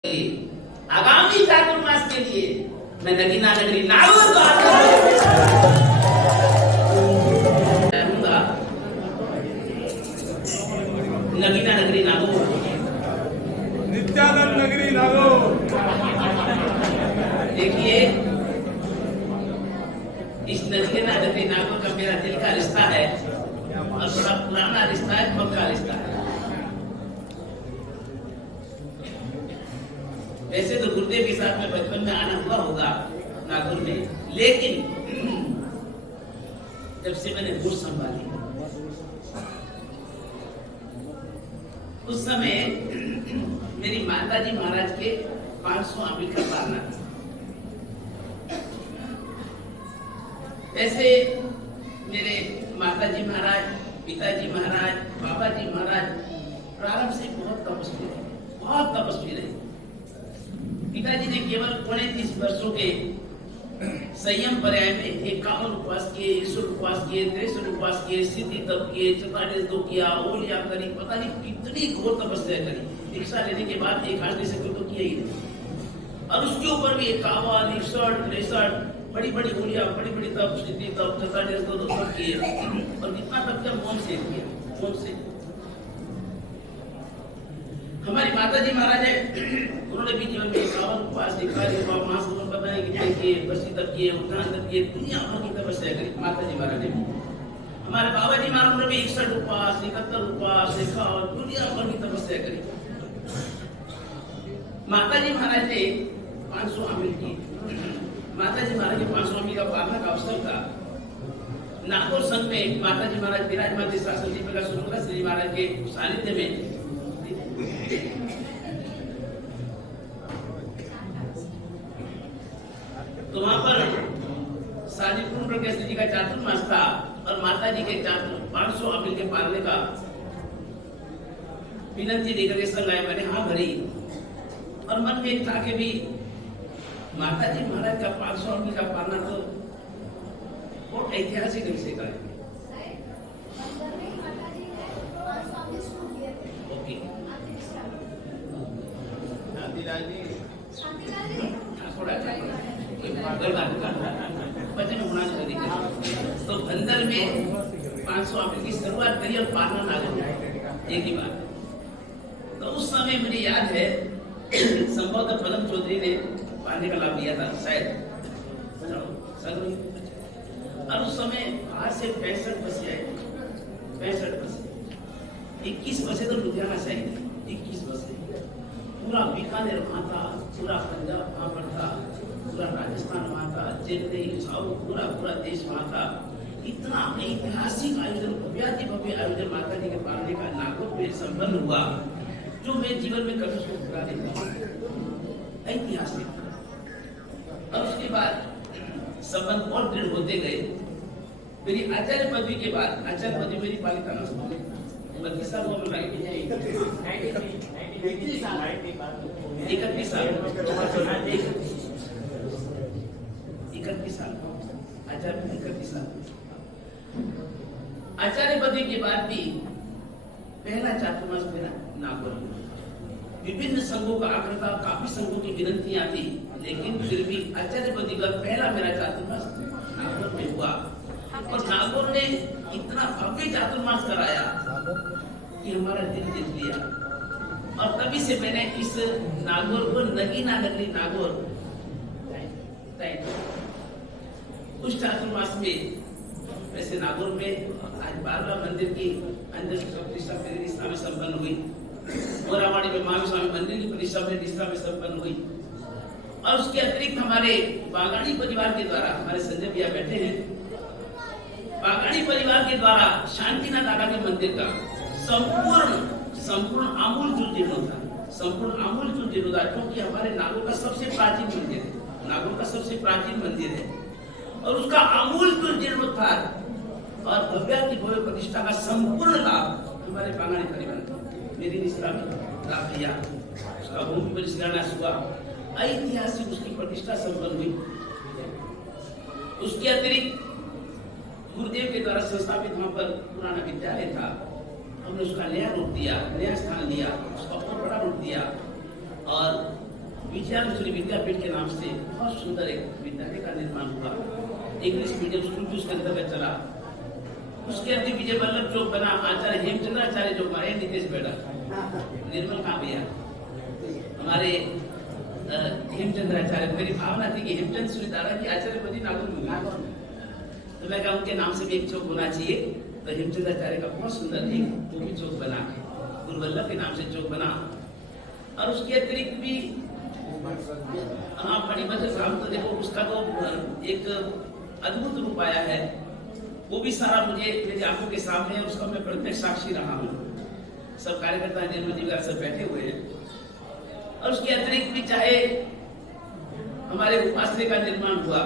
आगामी चातुर्मास के लिए मैं नगीना नगरी नागौर को आऊंगा। नगीना नगरी नागौर, नित्यानंद नगरी नागौर। देखिए, इस नगीना नगरी नागौर का मेरा दिल का रिश्ता है और बड़ा पुराना रिश्ता है, पक्का रिश्ता है। वैसे तो गुरुदेव के साथ में बचपन में आना हुआ होगा नागौर में, लेकिन जब से मैंने होश संभाली उस समय मेरी माताजी महाराज के 500 आंबिल का पारना था। ऐसे मेरे माताजी महाराज, पिताजी महाराज, बाबा जी महाराज प्रारंभ से बहुत तपस्वी रहे, बहुत तपस्वी रहे। पिताजी ने केवल 30 वर्षों के संयम पर्याय में 51 उपवास किए, 100 उपवास किए, 63 उपवास किए, सिद्धि तप किए, 44 दो किया, ओलिया करी, पता नहीं कितनी घोर तपस्या करी। दीक्षा लेने के बाद एक आदमी से कोई तो किया ही नहीं, और उसके ऊपर भी 51, 61, 63 बड़ी बड़ी ओलिया, बड़ी बड़ी तप, सिद्धि तप, 44 दो सब किए, और कितना तप किया, मौन से किया, मौन से। हमारी माताजी महाराज है, उन्होंने भी जीवन में 51 उपवास, 41 महासवन पता नहीं कितने किए, बसी तक किए, उत्तरायण तक किए, दुनिया भर की तपस्या करी माताजी महाराज ने। हमारे बाबा जी महाराज ने भी 61 उपवास, 71 उपवास, 51 दुनिया भर की तपस्या करी। माताजी महाराज ने 500 आंबिल की। माताजी महाराज के 500 आंबिल का पारना का अवसर था। नागौर संघ में माताजी महाराज विराजमान थे, शासन जी प्रकाश श्री महाराज के सानिध्य में। तो वहां पर साजिदपुर प्रकाश जी का चातुर्मास था और माता जी के 500 आंबिल के पारने का विनंती लेकर के संग आए। मैंने हाँ भरी, और मन में था कि भी माता जी महाराज का 500 आंबिल का पारना तो बहुत ऐतिहासिक विषय का है। तो बंदर में 500 आंबिल की शुरुआत करी और पारना नागौर एक ही बात। तो उस समय मुझे याद है संभवतः पलम चौधरी ने पारने का लाभ लिया था शायद, और उस समय आज से 65 बसे आए, 65 बसे, 21 बसे तो लुधियाना से आई, 21 बसे। पूरा बीकानेर वहां था, पूरा पंजाब वहां पर था, पूरा राजस्थान वहां था, चेन्नई, साउथ, पूरा देश वहां था। इतना ऐतिहासिक आयोजन, भव्याति भव्य आयोजन माता जी के पालने का नागौर में संपन्न हुआ, जो मैं जीवन में कभी उसको भुला नहीं पाऊंगा, ऐतिहासिक। और उसके बाद संबंध और दृढ़ होते गए। मेरी आचार्य पदवी के बाद, आचार्य पदवी मेरी पालिका में 31 साल हुआ, मैं 31 साल आचार्य पदवी के बाद भी पहला चातुर्मास मेरा नागौर में। विभिन्न संघों का आग्रह था, काफी संघों की विनंतियां थी, लेकिन फिर भी आचार्य पदवी का पहला मेरा चातुर्मास नागौर में हुआ। और नागौर ने इतना भव्य चातुर्मास कराया कि हमारा दिल जीत लिया। और तभी से मैंने इस नागौर को नगीना नगरी नागौर तय। उस चातुर्मास में वैसे नागौर में आज 12वां मंदिर की अंदर प्रतिष्ठा प्रतिष्ठा में संपन्न हुई। मोरावाड़ी में महावीर स्वामी मंदिर की प्रतिष्ठा प्रतिष्ठा में संपन्न हुई। और उसके अतिरिक्त हमारे बागाड़ी परिवार के द्वारा, हमारे संजय भैया बैठे हैं, बागाड़ी परिवार के द्वारा शांतिनाथ दादा के मंदिर का संपूर्ण आमूल-चूल जीर्णोद्धार, संपूर्ण आमूल-चूल जीर्णोद्धार, क्योंकि हमारे नागौर का सबसे प्राचीन मंदिर है, नागौर का सबसे प्राचीन मंदिर है, और उसका आमूल-चूल जीर्णोद्धार और भव्याति भव्य प्रतिष्ठा का संपूर्ण लाभ हमारे बागाड़ी परिवार को, मेरी निष्ठा में लाभ लिया। उसका भूमि पर शिलान्यास हुआ, ऐतिहासिक उसकी प्रतिष्ठा संपन्न हुई। उसके अतिरिक्त गुरुदेव के द्वारा संस्थापित वहां पर पुराना विद्यालय था, हमने उसका नया रूप दिया, नया स्थान लिया, उसका बहुत बड़ा रूप दिया और विजयानुश्री विद्यापीठ के नाम से बहुत सुंदर एक विद्यालय का निर्माण हुआ। इंग्लिश मीडियम स्कूल भी उसके अंतर्गत चला। उसके अंदर विजय वल्लभ चौक बना, आचार्य हेमचंद्राचार्य चौक बना। नीतीश बेटा निर्मल कहाँ भैया, हमारे हेमचंद्राचार्य, मेरी भावना थी कि हेमचंद सूरी दादा की आचार्यपति नागौर में, तो मैं कहा उनके नाम से भी एक चौक होना चाहिए। तो हेमचंद्राचार्य का बहुत सुंदर एक वो भी चौक बना, गुरुवल्लभ के नाम से चौक बना। और उसके अतिरिक्त भी हाँ मणिभद्र साहब, तो देखो उसका तो एक अद्भुत रूप आया है, वो भी सारा मुझे मेरी आंखों के सामने है, उसका मैं प्रत्यक्ष साक्षी रहा हूँ। सब कार्यकर्ता निर्मल सब बैठे हुए हैं। और उसके अतिरिक्त भी चाहे हमारे उपास्य का निर्माण हुआ,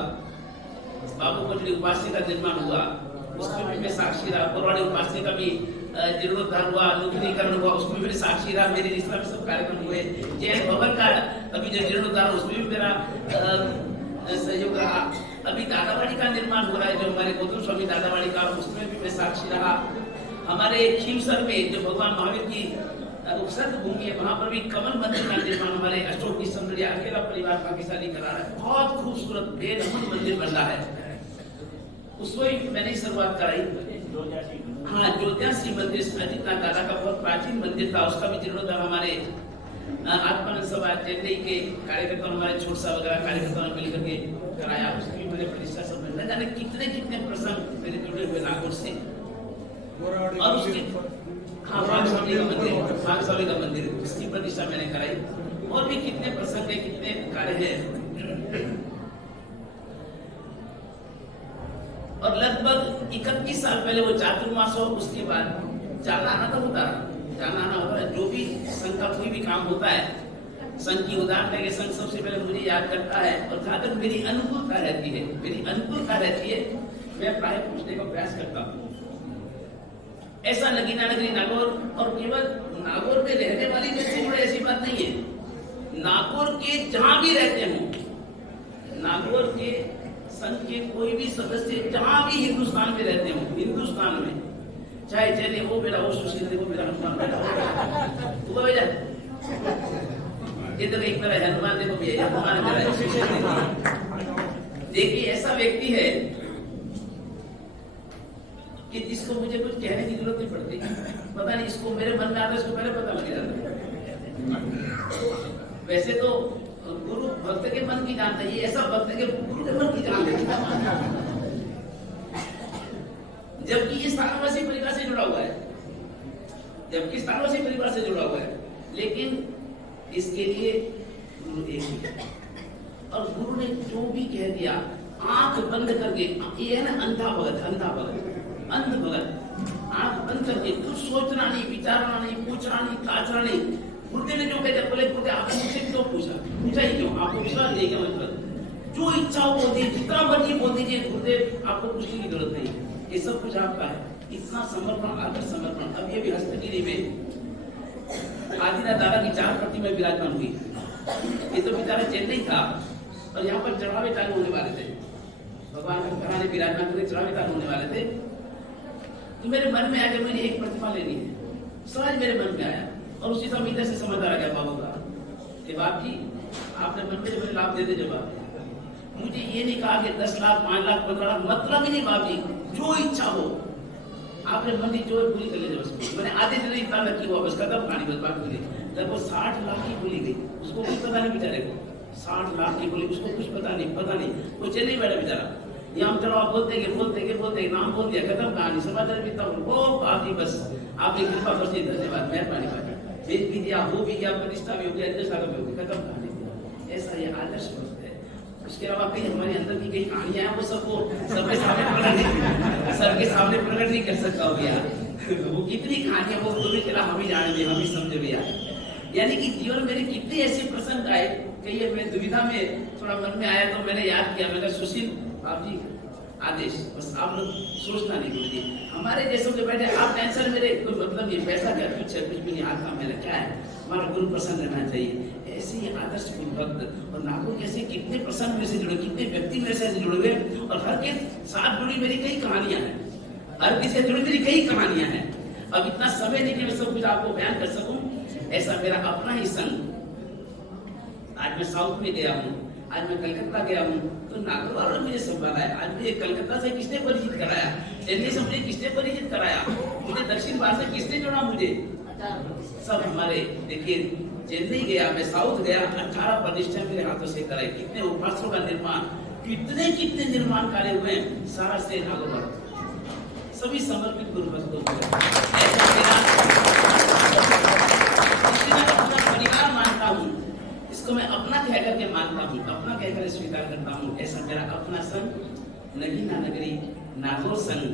बाबू पटली उपास्य का निर्माण हुआ, उसमें भी मैं साक्षी रहा। पुरानी उपास्य का भी जीर्णोद्धार हुआ, नूतनीकरण हुआ, उसमें भी साक्षी रहा। मेरे रिश्ता में सब कार्यक्रम हुए। जैन भवन का अभी जो जीर्णोद्धार उसमें भी मेरा सहयोग रहा। अभी दादावाड़ी का निर्माण हो रहा है, जो हमारे गौतम स्वामी दादावाड़ी का, उसमें भी मैं साक्षी रहा। हमारे खीमसर में जो भगवान महावीर की उपसर्ग भूमि है, वहां पर भी कमल मंदिर का निर्माण हमारे अशोक की समृद्धि अकेला परिवार पाकिस्तानी करा रहा है। बहुत खूबसूरत बेनमून मंदिर बन रहा है। उसको ही मैंने शुरुआत कराई। हाँ, ज्योतिषी मंदिर अजितनाथ दादा का बहुत प्राचीन मंदिर था, उसका भी जीर्णोद्धार हमारे आत्मानंद सभा चेन्नई के कार्यकर्ता, हमारे छोटा वगैरह कार्यकर्ताओं ने मिलकर के कराया। उसकी भी मैंने प्रतिष्ठा सब न जाने कितने कितने प्रसंग मेरे जुड़े हुए नागौर से। और उसके हाँ भागस्वामी का मंदिर, भागस्वामी का मंदिर, उसकी प्रतिष्ठा मैंने कराई। और भी कितने प्रसंग है, कितने कार्य है। और लगभग 31 साल पहले वो चातुर्मास हो, उसके बाद जाना आना तो होता है। जो भी संघ का कोई भी काम होता है, संघ की उदाहरण है, संघ सबसे पहले मुझे याद करता है। और जहां तक मेरी अनुकूलता रहती है, मैं प्राय पूछने का प्रयास करता हूँ। ऐसा नगीना नगरी नागौर, और केवल नागौर में रहने वाली व्यक्ति जुड़े, ऐसी बात नहीं है। नागौर के जहां भी रहते हो, नागौर के संघ के कोई भी सदस्य जहां भी हिंदुस्तान में रहते हो, हिंदुस्तान में चाहे जैने हो, मेरा हो, सुशील देखो, मेरा हनुमान बेटा हो, भैया इधर एक मेरा हनुमान देखो भैया, हनुमान देखिए ऐसा व्यक्ति है कि जिसको मुझे कुछ कहने की जरूरत नहीं पड़ती। पता नहीं इसको मेरे मन में आता है, इसको पहले पता लग जाता है। वैसे तो गुरु भक्त के मन की जानता है, ये ऐसा भक्त के गुरु के मन की जानता है। जबकि ये स्थानवासी परिवार से जुड़ा हुआ है, लेकिन इसके लिए गुरु एक ही है। और गुरु ने जो भी कह दिया, आंख बंद करके, ये है ना अंधा भगत, अंध भगत, आंख बंद करके कुछ सोचना नहीं, विचारना नहीं, पूछना नहीं, ताचना नहीं। गुरुदेव ने जो कहते, बोले गुरुदेव आपने मुझसे क्यों पूछा ही क्यों? आपको विश्वास नहीं क्या? मतलब जो इच्छा हो बोल दीजिए, जितना मर्जी बोल दीजिए, गुरुदेव आपको पूछने की जरूरत नहीं, ये सब कुछ आपका है। इतना समर्पण, आदर समर्पण। अब ये भी हस्तगिरी में आदिनाथ दादा की 4 प्रतिमा विराजमान हुई। ये तो बेचारा चेन्नई था और यहाँ पर चढ़ावे चालू होने वाले थे, भगवान का घराने विराजमान करके चढ़ावे चालू होने वाले थे। तो मेरे मन में आया कि मुझे एक प्रतिमा लेनी है, सहज मेरे मन में आया। और उसी समय इधर से समझ आ गया बाबू का कि बाप जी आपने मन में जो लाभ दे दे जवाब। मुझे ये नहीं कहा कि 10 लाख 5 लाख 15 लाख, मतलब ही नहीं बाप जी, जो इच्छा हो आपने मंदी जो पूरी कर लीजिए। बस मैंने आधे से इतना रखी हुआ, बस खत्म कहानी, बस बात पूरी। लगभग 60 लाख की बोली गई, उसको कुछ पता नहीं बेचारे को। 60 लाख की बोली, उसको कुछ पता नहीं, वो चेन्नई बैठा बेचारा। ये हम चलो आप बोलते नाम बोल दिया, खत्म कहानी, समाचार भी था वो बात ही। बस आपने कृपा करते, धन्यवाद, मेहरबानी कर भेज भी दिया, हो भी गया, प्रतिष्ठा भी हो गया, खत्म कहानी। ऐसा ये आदर्श वक्त है। उसके अलावा कई हमारे अंदर की कई कहानियां हैं, वो सबको सबके सामने प्रकट नहीं कर सकता हो भैया। वो कितनी कहानियां, वो गुरु के हम ही जाने, हम ही समझे भैया। यानी कि जीवन में मेरे कितने ऐसे प्रसंग आए कि ये मैं दुविधा में थोड़ा मन में आया, तो मैंने याद किया, मैंने सुशील आप जी आदेश, बस आप लोग सोचना नहीं गुरु जी, हमारे जैसे के बैठे आप टेंशन मेरे कोई मतलब नहीं, पैसा क्या कुछ है, कुछ भी नहीं, हाथ का मेरा क्या है, हमारा गुरु प्रसन्न रहना चाहिए। ऐसे ही आदर्श गुरु भक्त। और नागौर कैसे कितने प्रसंग मेरे से जुड़े, कितने व्यक्ति मेरे से जुड़े हुए, और हर के साथ जुड़ी मेरी कई कहानियां हैं, हर किसी से जुड़ी मेरी कई कहानियां हैं। अब इतना समय नहीं कि मैं सब कुछ आपको बयान कर सकूं। ऐसा मेरा अपना ही संघ आज मैं साउथ में गया हूँ, आज मैं कलकत्ता गया हूँ, तो नागौर वालों ने मुझे संभाला है। आज मुझे कलकत्ता से किसने परिचित कराया, चेन्नई से मुझे किसने परिचित कराया, मुझे दक्षिण भारत से किसने जोड़ा, मुझे सब हमारे। देखिए चेन्नई गया, मैं साउथ गया, 18 प्रतिष्ठान मेरे हाथों से कराए, कितने उपासों का निर्माण, कितने कितने निर्माण कार्य हुए, सारा से नागौर सभी समर्पित गुरु भक्तों को अपना परिवार मानता हूँ, इसको मैं अपना कह करके मानता हूँ, अपना कहकर स्वीकार करता हूँ। ऐसा मेरा अपना संघ नगीना नगरी नागौर संघ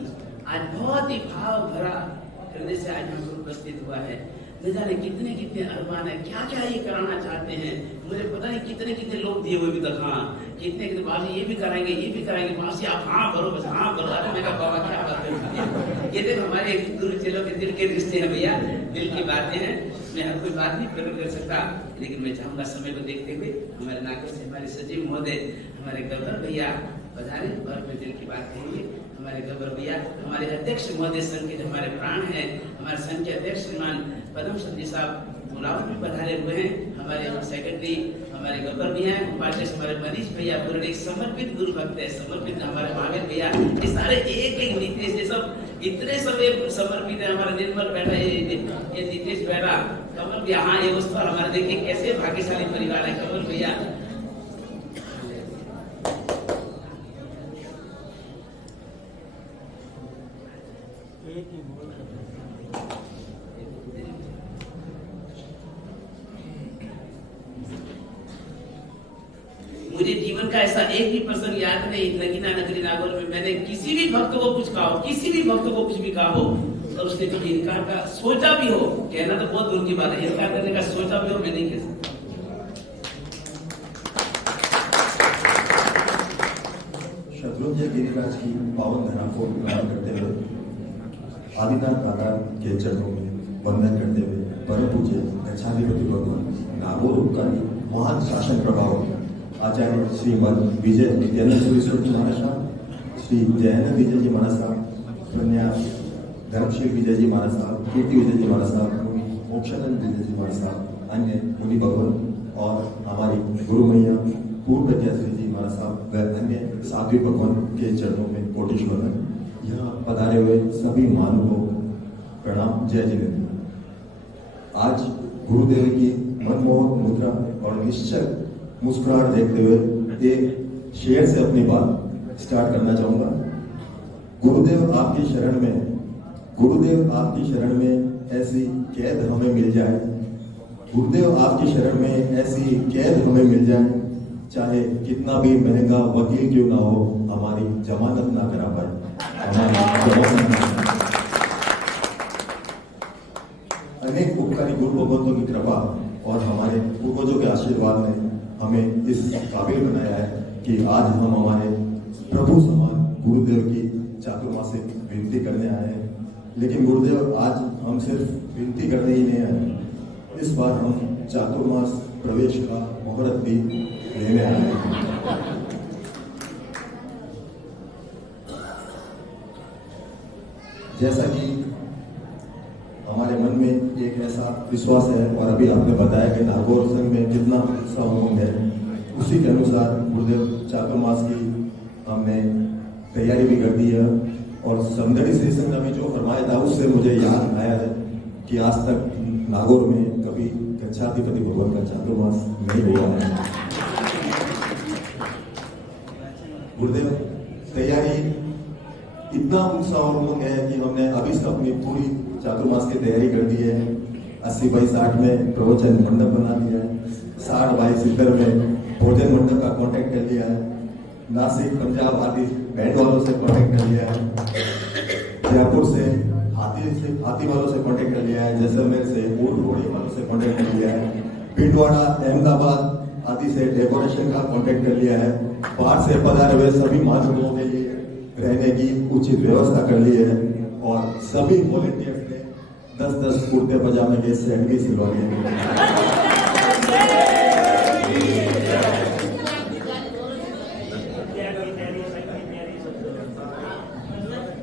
आज बहुत ही भाव भरा हृदय से आज यहाँ पर उपस्थित हुआ है। न जाने कितने कितने अरमान है, क्या क्या ये कराना चाहते हैं, मुझे पता नहीं कितने कितने लोग दिए हुए भी तक। हाँ कितने कितने बाजी ये भी कराएंगे, ये भी कराएंगे, वहां से आप हाँ करो, बस हाँ करो। अरे मैं कहा बाबा क्या बात है, ये देखो हमारे गुरु चेलों के दिल के रिश्ते हैं भैया, दिल की बातें हैं। मैं हर कोई बात नहीं प्रकट कर सकता, लेकिन मैं चाहूंगा समय को देखते हुए हमारे नागौर से हमारे सचिव महोदय, हमारे गवर्नर भैया पधारे और अपने दिल की बात कहेंगे। हमारे गवर्नर भैया, हमारे अध्यक्ष महोदय संघ के हमारे प्राण हैं, हमारे संघ के अध्यक्ष श्रीमान पदम सती साहब बुलाव में पधारे हुए हैं। हमारे सेक्रेटरी हमारे गवर्नर भैया हैं, उपाध्यक्ष हमारे मनीष भैया, पूरे समर्पित गुरु भक्त है, समर्पित हमारे महावीर भैया, ये सारे एक एक नीतीश, ये सब इतने सब समर्पित है। हमारा निर्मल बैठा, ये नीतीश बैठा, कमल भैया, हाँ ये उस पर हमारे देखिए कैसे भाग्यशाली परिवार है। कमल भैया मुझे जीवन का ऐसा एक भी प्रसंग याद नहीं नगीना नगरी नागौर में मैंने किसी भी भक्त को कुछ कहा हो, किसी भी भक्त को कुछ भी कहा हो और उसने कभी इनकार का सोचा भी हो, कहना तो बहुत दूर की बात है, इनकार करने का सोचा भी हो, मैं नहीं कह सकता। शत्रुंजय गिरिराज की पावन धरा को प्रणाम करते हुए आदिनाथ दादा के चरणों में वंदन करते हुए परम पूज्य गच्छाधिपति भगवान नागौर उपकारी महान शासन प्रभाव आचार्य श्रीमद विजय नित्यानंद सरस्वती महाराज साहब, श्री जयानंद विजय जी महाराज साहब, प्रन्यास धर्मशील विजय जी महाराज साहब, कीर्ति विजय जी महाराज साहब, मोक्षानंद विजय जी महाराज साहब, अन्य मुनि भगवान और हमारी गुरु मैया पूर्व प्रज्ञाश्री जी महाराज साहब व अन्य साध्वी भगवान के चरणों में कोटेश्वर में यहाँ पधारे हुए सभी मानवों प्रणाम, जय जिनेन्द्र। आज गुरुदेव की मनमोहक मुद्रा और निश्चल मुस्कुराहट देखते हुए एक शेर से अपनी बात स्टार्ट करना चाहूंगा। गुरुदेव आपकी शरण में, गुरुदेव आपकी शरण में ऐसी कैद हमें मिल जाए, गुरुदेव आपकी शरण में ऐसी कैद हमें मिल जाए, चाहे कितना भी महंगा वकील क्यों ना हो, हमारी जमानत ना करा पाए, हमारी जमानत ना। अनेक उपकारी गुरु भगवंतों की कृपा और हमारे पूर्वजों के आशीर्वाद ने हमें इस काबिल बनाया है कि आज हम हमारे प्रभु समान गुरुदेव की चातुर्मासिक विनती करने आए हैं। लेकिन गुरुदेव आज हम सिर्फ विनती करने ही नहीं आए, इस बार हम चातुर्मास प्रवेश का मुहूर्त भी लेने आए हैं। जैसा कि हमारे मन में एक ऐसा विश्वास है और अभी आपने बताया कि नागौर संघ में कितना उत्साह उमंग है, उसी के अनुसार गुरुदेव चातुर्मास की हमने तैयारी भी कर दी है। और समदड़ी श्री संघ ने जो फरमाया था उससे मुझे याद आया है कि आज तक नागौर में कभी गच्छाधिपति भगवान का चातुर्मास नहीं हुआ है। गुरुदेव तैयारी इतना उत्साह और उमंग है कि हमने अभी से अपनी पूरी चातुर्मास की तैयारी कर दी है। 80/60 में प्रवचन मंडप बना लिया है, 60/70 में भोजन मंडप का कांटेक्ट कर लिया है, नासिक पंजाब आदि बैंड वालों से कांटेक्ट कर लिया है, जयपुर से हाथी वालों से कांटेक्ट कर लिया है, जैसलमेर से ऊंट घोड़े वालों से कांटेक्ट कर लिया है, पिंडवाड़ा अहमदाबाद आदि से डेकोरेशन का कांटेक्ट कर लिया है। बाहर से पधारे हुए सभी महानुभावों के लिए रहने की उचित व्यवस्था कर ली है और सभी वॉलंटियर्स ने 10-10 कुर्ते पजामे के सेट भी सिलवा लिए।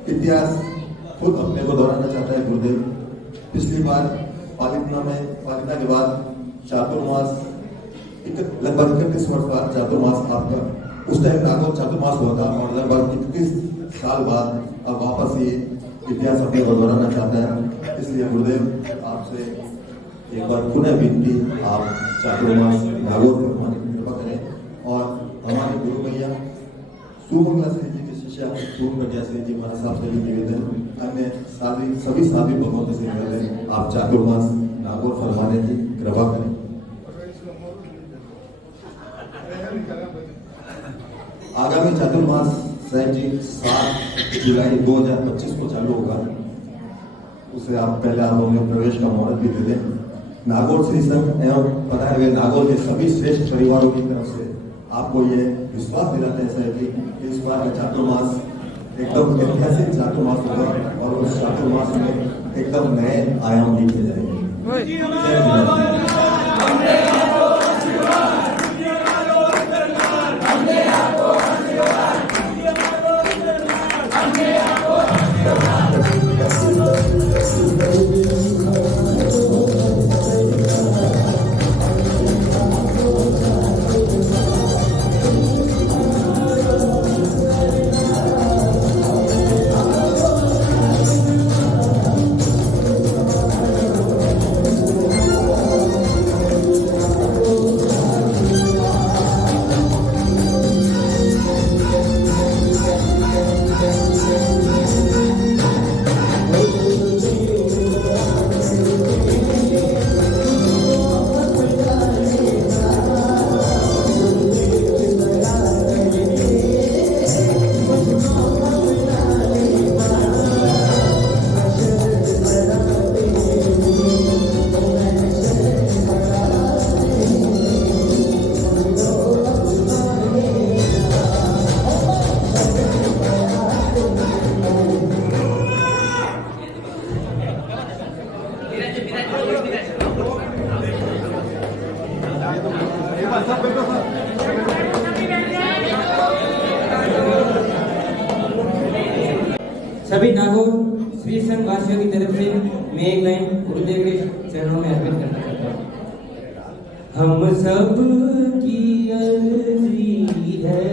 इतिहास खुद अपने को दोहराना चाहता है गुरुदेव। पिछली बार पालितना के बाद चातुर्मास लगभग 31 वर्ष बाद चातुर्मास आपका, उस टाइम नागौर चातुर्मास हुआ था और लगभग 31 साल बाद अब वापस ये इतिहास अपने को दोहराना चाहता है। इसलिए गुरुदेव आपसे एक बार पुनः विनती, आप चातुर्मास नागौर पर हमारी कृपा करें और हमारे गुरु भैया सुमंगला श्री जी के शिष्य सूर्यप्रज्ञा श्री जी महाराज साहब से भी निवेदन, अन्य सभी साधु भगवंतों से निवेदन, आप चातुर्मास नागौर फरमाने की कृपा करें। आगामी चातुर्मास साहब जी 7 जुलाई 2025 को चालू होगा, उसे आप पहले आप हमें प्रवेश का मुहूर्त भी दे दें। नागौर श्री संघ एवं पधारे हुए नागौर के सभी श्रेष्ठ परिवारों की तरफ से आपको ये विश्वास दिलाते हैं साहब जी, इस बार का चातुर्मास एकदम ऐतिहासिक चातुर्मास होगा और उस चातुर्मास में एकदम नए आयाम लिखे जाएंगे। सभी नागौर श्री संघ वासियों की तरफ से मैं एक लाइन गुरुदेव के चरणों में अर्पित करना चाहता हूँ। हम सब की अर्जी है,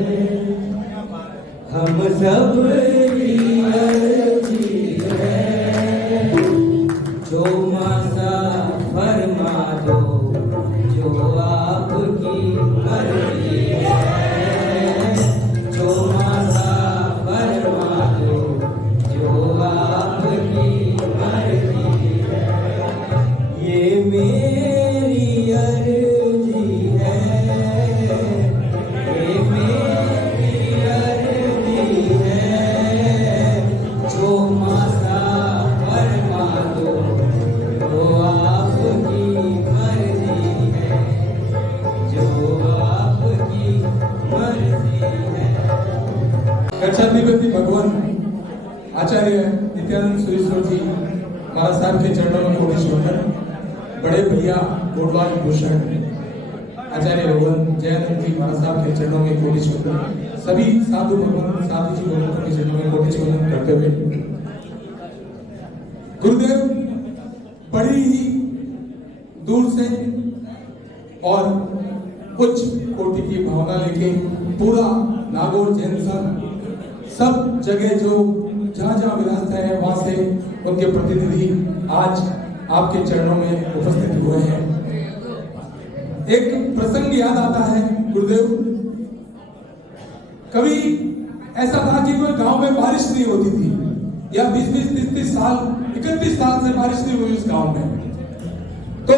हम सब की अर्जी है, जो मासा फरमा दो, जो आपकी मर्जी है, जो मासा फरमा दो, जो आपकी मर्जी है, ये मेरी अर्जी है, ये मेरी अर्जी है, जो मासा फरमा दो, जो आपकी मर्जी है, जो आपकी मर्जी है। गच्छाधिपति भगवान आचार्य नित्यानंद सुरेश्वर जी महाराज साहब के चरणों में कोटि छोड़कर, बड़े भैया गोडवाल भूषण आचार्य भगवान जयानंद जी महाराज साहब के चरणों में कोटि छोड़कर, सभी साधु भगवान साधु जी भगवान के चरणों में कोटि छोड़न करते हुए, गुरुदेव बड़ी ही दूर से और उच्च कोटि की भावना लेके पूरा नागौर जैन संघ सब जगह जो जहां जहां विरासता है वहां से उनके प्रतिनिधि आज आपके चरणों में उपस्थित हुए हैं। एक प्रसंग याद आता है गुरुदेव, कभी ऐसा था कि कोई गांव में बारिश नहीं होती थी या 20-30 साल 31 साल से बारिश नहीं हुई उस गांव में, तो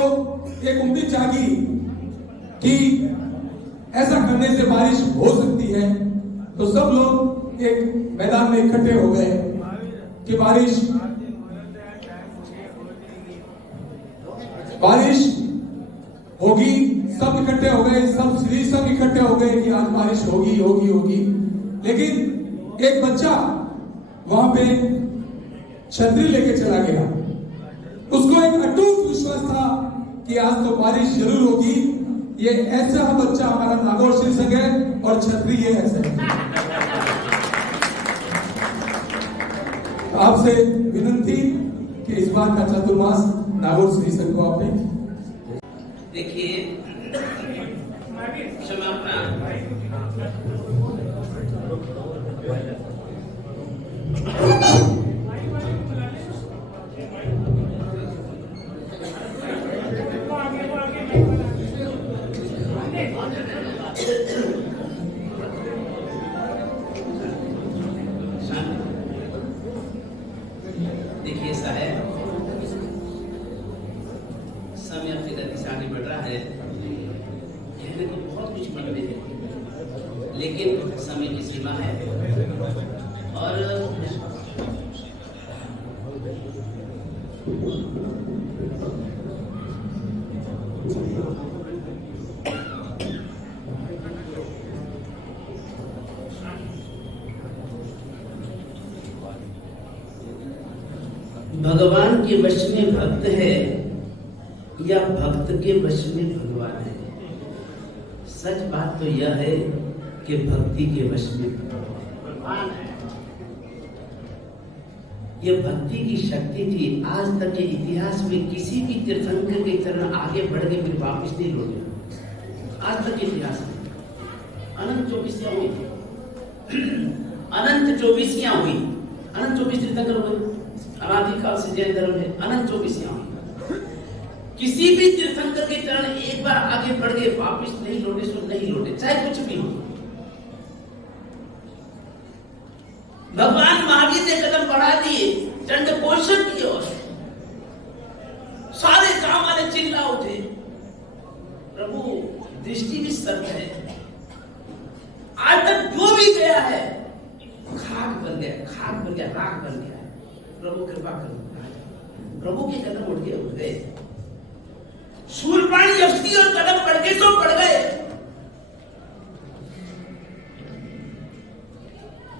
एक उम्मीद जागी कि ऐसा करने से बारिश हो सकती है। तो सब लोग एक मैदान में इकट्ठे हो गए कि बारिश होगी, सब इकट्ठे हो गए, सब श्री सब इकट्ठे हो गए कि आज बारिश होगी होगी होगी। लेकिन एक बच्चा वहां पे छतरी लेके चला गया, उसको एक अटूट विश्वास था कि आज तो बारिश जरूर होगी। ये ऐसा बच्चा हमारा नागौर श्री संघ है और छतरी ये ऐसे है। आपसे विनती कि इस बार का चातुर्मास नागौर श्री संघ को आपने देखिए, क्षमा प्रार्थना। देखिए ऐसा है, समय अपनी गति से आगे बढ़ रहा है। कहने को बहुत कुछ मन में है, लेकिन समय की सीमा है। और भगवान के वश में भक्त है या भक्त के वश में भगवान है? सच बात तो यह है कि भक्ति के वश में भगवान है। यह भक्ति की शक्ति थी। आज तक के इतिहास में किसी भी तीर्थंकर के चरण आगे बढ़ के फिर वापस नहीं लौटे। आज तक के इतिहास में अनंत 24 हुई, अनंत 24 हुई, अनंत 24 तीर्थंकर हुए। अनादिकाल से जैन धर्म है, अनंत 24 हुई। किसी भी तीर्थंकर के चरण एक बार आगे बढ़ गए वापस नहीं लौटे, सो नहीं लौटे, चाहे कुछ भी हो। भगवान महावीर ने कदम बढ़ा दिए चंड पोषण की ओर। सारे गांव वाले चिल्ला उठे, प्रभु दृष्टि भी सत्य है। आज तक जो भी गया है खाक बन गया, खाक बन गया, राख बन गया। प्रभु कृपा करो। प्रभु के कदम उठ गए। शूरपाण यष्टि और कदम बढ़ गए तो बढ़ गए।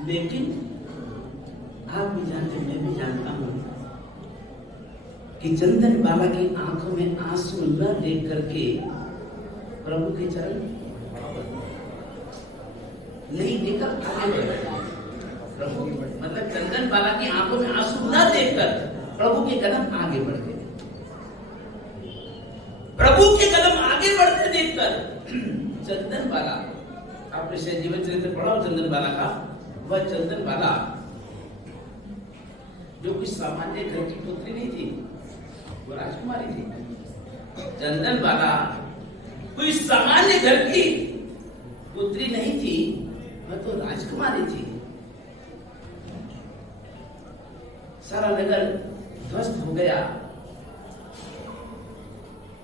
लेकिन आप भी जानते, मैं भी जानता हूं कि चंदन बाबा की आंखों में आंसू न देख करके प्रभु के चरण नहीं देखा आगे बढ़ गए। प्रभु मतलब चंदन बाला की आंखों में आंसू न देखकर प्रभु के कदम आगे बढ़ गए। प्रभु के कदम आगे बढ़ते देखकर चंदन बाला, आपने शायद जीवन चरित्र पढ़ा हो चंदन बाला का। वह चंदन बाला जो कोई सामान्य घर की पुत्री नहीं थी, वो राजकुमारी थी। चंदन बाला कोई सामान्य घर की पुत्री नहीं थी, वह तो राजकुमारी थी। सारा नगर ध्वस्त हो गया।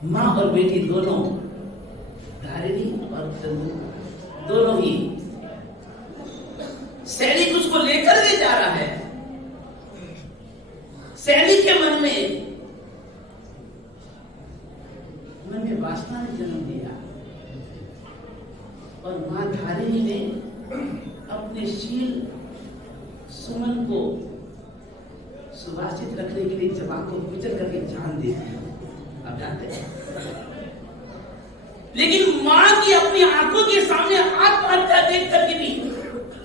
मां और बेटी दोनों, धारिणी और चंदू दोनों ही, सैनिक उसको लेकर के जा रहा है। सैनिक के मन में वासना ने जन्म दिया और मां धारिणी ने अपने शील सुमन को सुभाषित रखने के लिए जवान को गुजर करके जान दे दी। आप जानते हैं, लेकिन मां की अपनी आंखों के सामने आत्महत्या देख करके भी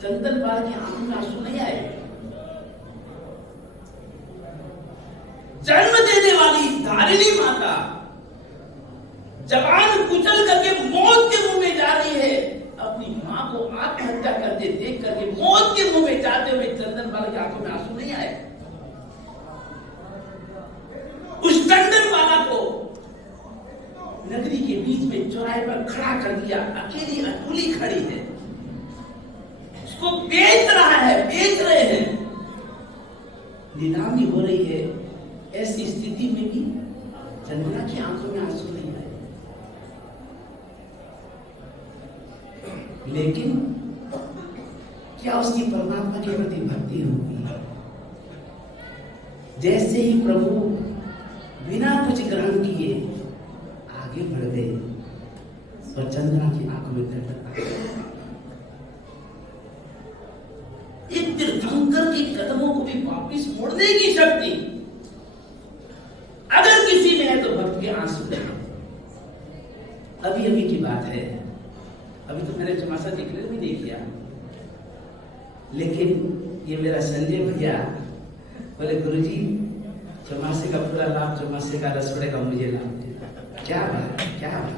चंदन बाल की आंखों में आंसू नहीं आए। जन्म देने वाली धारिणी माता जवान कुचल करके मौत के मुंह में जा रही है। अपनी मां को आत्महत्या करते देख करके मौत के मुंह में जाते हुए चंदन बाल की आंखों में आंसू नहीं आए। उस चंदन बाला को नगरी के बीच में चौराहे पर खड़ा कर दिया। अकेली अकेली खड़ी है, उसको बेच रहा है, बेच रहे हैं, नीलामी हो रही है। ऐसी स्थिति में भी चंदना की आंखों में आंसू नहीं आए। लेकिन क्या उसकी परमात्मा के प्रति भक्ति होगी? जैसे ही प्रभु बिना कुछ ग्रहण किए आगे बढ़ गए और चंद्रमा की आंखों में दर्द। एक तीर्थंकर के कदमों को भी वापिस मोड़ने की शक्ति अगर किसी में है तो भक्त के आंसू। अभी अभी की बात है, अभी तो मैंने चमासा डिक्लेयर भी नहीं किया, लेकिन ये मेरा संजय भैया बोले गुरुजी चमासे का पूरा लाभ, चमासे का रसोड़े का मुझे लाभ। क्या बात है, क्या बात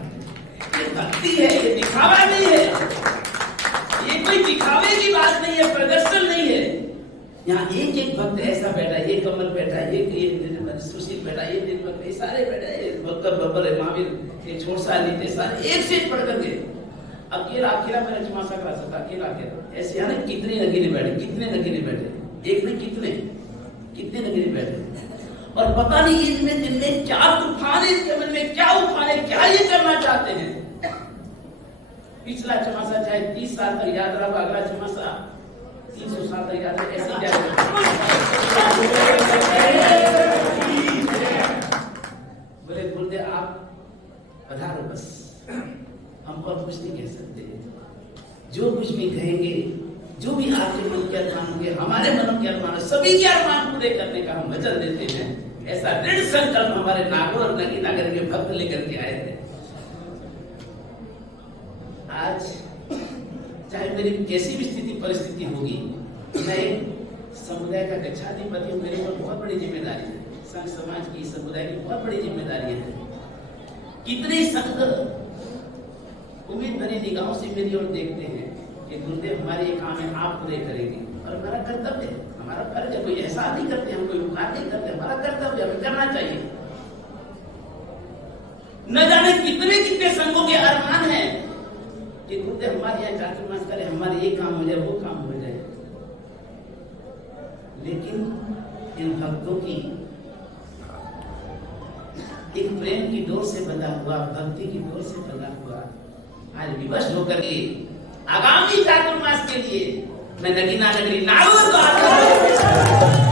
है। ये भक्ति है, ये दिखावा नहीं है, ये कोई दिखावे की बात नहीं है, प्रदर्शन नहीं है। यहाँ एक एक भक्त ऐसा बैठा है, ये कमल बैठा है, ये सुशील बैठा है, ये दीपक, ये सारे बैठे हैं, भक्कर बब्बर है, महावीर, ये छोड़सा नीते सारे एक से एक पढ़ करके अकेला मेरा चमासा करा सकता, अकेला ऐसे है ना। कितने नगीने बैठे, एक में कितने नगीने बैठे, और पता नहीं इनमें दिन में क्या तूफान है, इनके मन में क्या उफान है, क्या ये करना चाहते हैं। पिछला चमासा चाहे 30 साल तक याद रहा, अगला चमासा 300 साल तक याद रहा, ऐसे बोले गुरुदेव आप पधारो, बस हम और कुछ नहीं कह सकते। जो कुछ भी कहेंगे, जो भी आपके मन के अरमान होंगे, हमारे मनों के अरमान, सभी के अरमान पूरे करने का हम वचन देते हैं। ऐसा दृढ़ संकल्प हमारे नागौर और नगीनगर के भक्त लेकर के आए थे। आज चाहे मेरी कैसी भी स्थिति परिस्थिति होगी, मैं एक समुदाय का गच्छाधिपति हूँ, मेरे पर बहुत बड़ी जिम्मेदारी है। संघ समाज की, समुदाय की बहुत बड़ी जिम्मेदारी है। कितने संत उम्मीद भरी निगाहों से मेरी ओर देखते हैं कि गुरुदेव हमारे ये काम है, आप पूरे करेंगे, और हमारा कर्तव्य है, हमारा फर्ज है। कोई एहसान नहीं करते, हम कोई उपकार नहीं करते, हमारा कर्तव्य हमें करना चाहिए। न जाने कितने कितने संघों के अरमान है कि गुरुदेव हमारे यहाँ चातुर्मास करे, हमारे ये काम हो जाए, वो काम हो जाए। लेकिन इन भक्तों की एक प्रेम की डोर से बंधा हुआ, भक्ति की डोर से बंधा हुआ, आज विवश होकर के आगामी चातुर्मास के लिए मैं नगीना नगरी नागौर को